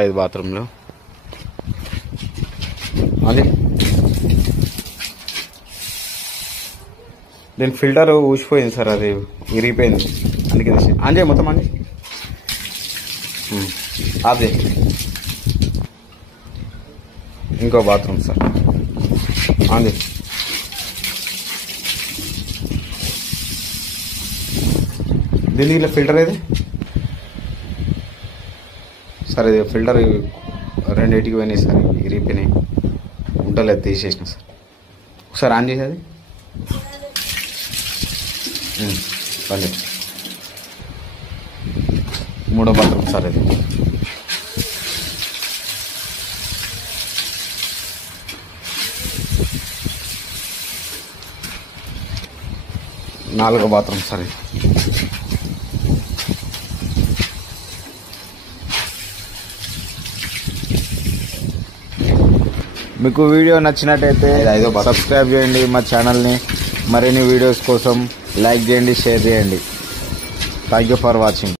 5 బాత్రూంలో అది దీని ఫిల్టర్ ఊసిపోయింది సార్, అది విరిగిపోయింది, అందుకే ఆన్ చేయి మొత్తం అండి. అదే ఇంకో బాత్రూమ్ సార్, ఆన్ చేయి. దీనికి ఇట్లా ఫిల్టర్ ఏది సార్, ఇది ఫిల్టర్ రెండింటికి పోయినాయి సార్, విరిగిపోయినాయి, ఉంటలేదు, తీసేసిన సార్. ఒకసారి ఆన్ చేసేది పని. 3వ బాత్రూమ్ సార్ ఇది. నాలుగో బాత్రూమ్ సార్ ఇది. మీకు వీడియో నచ్చినట్టయితే సబ్స్క్రైబ్ చేయండి మా ఛానల్ని. మరిన్ని వీడియోస్ కోసం లైక్ చేయండి, షేర్ చేయండి. Thank you for watching.